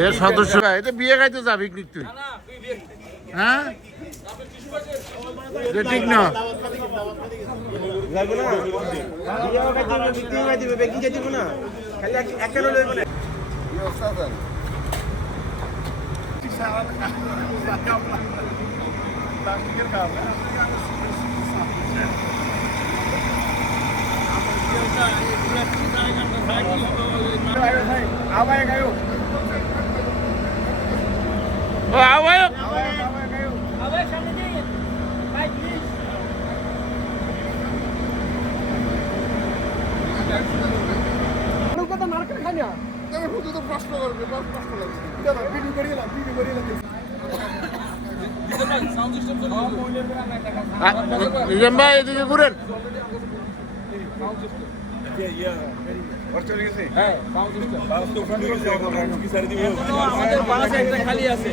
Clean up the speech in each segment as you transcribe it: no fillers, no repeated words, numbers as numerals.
এ সদস্য এটা বিয়ে খাইতে যাবি কি তুই? হ্যাঁ ঠিক না ভাই এদিকে ঘুরেন খালি আছে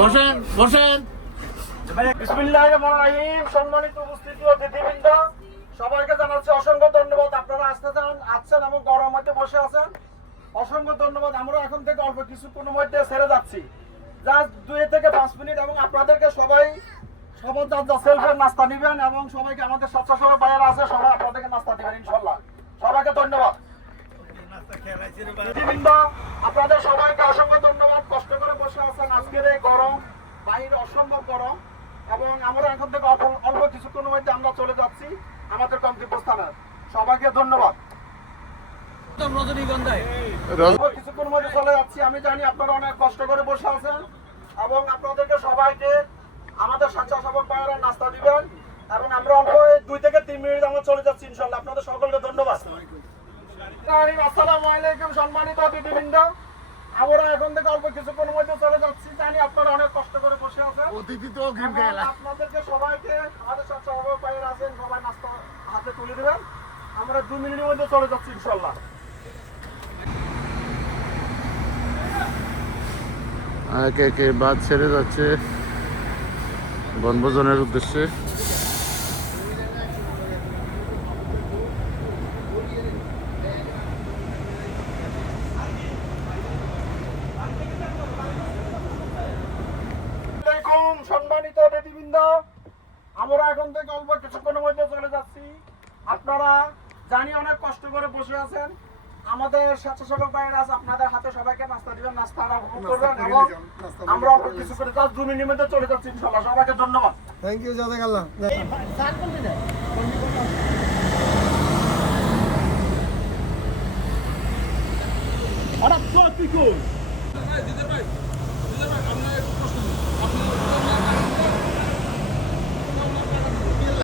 বসেন বসেন। সম্মানিত উপস্থিতি অতিথিবৃন্দ, সবাইকে জানাচ্ছি অসংখ্য ধন্যবাদ। আপনারা আসছেন এবং গরম মধ্যে বসে আছেন, অসংখ্য ধন্যবাদ। আমরা এখন থেকে অল্প কিছুক্ষণের মধ্যে ছেড়ে যাচ্ছি, জাস্ট 2 থেকে 5 মিনিট, এবং আপনাদেরকে সবাই সবার যা সেলফের নাস্তা নিবেন, এবং সবাইকে আমাদের স্বেচ্ছাসেবক ভাইয়েরা আছে, সবাই আপনাদেরকে নাস্তা দিবেন ইনশাল্লাহ। সবাইকে ধন্যবাদ। আপনাদের সবাইকে অসংখ্য ধন্যবাদ, কষ্ট করে বসে আছেন। আজকের এই গরম, বাইরে অসম্ভব গরম, এবং আমরা এখন থেকে অল্প কিছুক্ষণের মধ্যে আমরা চলে যাচ্ছি আমাদের গন্তব্যস্থানে। সবাইকে ধন্যবাদ। কিছুক্ষণ মধ্যে চলে যাচ্ছি। আমি জানি আপনারা অনেক কষ্ট করে বসে আছেন, এবং আপনাদেরকে সবাইকে আমাদের স্বেচ্ছাসেবক ভাইয়েরা নাস্তা দিবেন, এবং আমরা অল্প 2 থেকে 3 মিনিট আমরা চলে যাচ্ছি ইনশাল্লাহ। আপনাদের সকলকে ধন্যবাদ। আসসালামু আলাইকুম সম্মানিত অতিথিবৃন্দ, আমরা এখন থেকে অল্প কিছুক্ষণের মধ্যে চলে যাচ্ছি। জানি আপনারা অনেক কষ্ট করে বসে আছেন, আপনাদেরকে সবাইকে আমাদের স্বেচ্ছাসেবক ভাইয়েরা আছেন, সবাই নাস্তা হাতে তুলে দেবেন। আমরা 2 মিনিটের মধ্যে চলে যাচ্ছি ইনশাল্লাহ। একে একে বাস ছেড়ে যাচ্ছে বনভোজনের উদ্দেশ্যে। সম্মানিত অতিথিবৃন্দ, আমরা এখন থেকে অল্প কিছুক্ষণের মধ্যে চলে যাচ্ছি। আপনারা জানি অনেক কষ্ট করে বসে আছেন, আমাদের স্বেচ্ছাসেবক ভাইয়েরা আছে, আপনাদের হাতে সবাইকে নাস্তা দিবেন, নাস্তাটা উপভোগ করবেন, এবং আমরা অল্প কিছু করে 2 মিনিটের মধ্যে চলে যাচ্ছি ইনশাআল্লাহ। সবাইকে ধন্যবাদ। থ্যাংক ইউ, জাযাকাল্লাহ। তুই কই?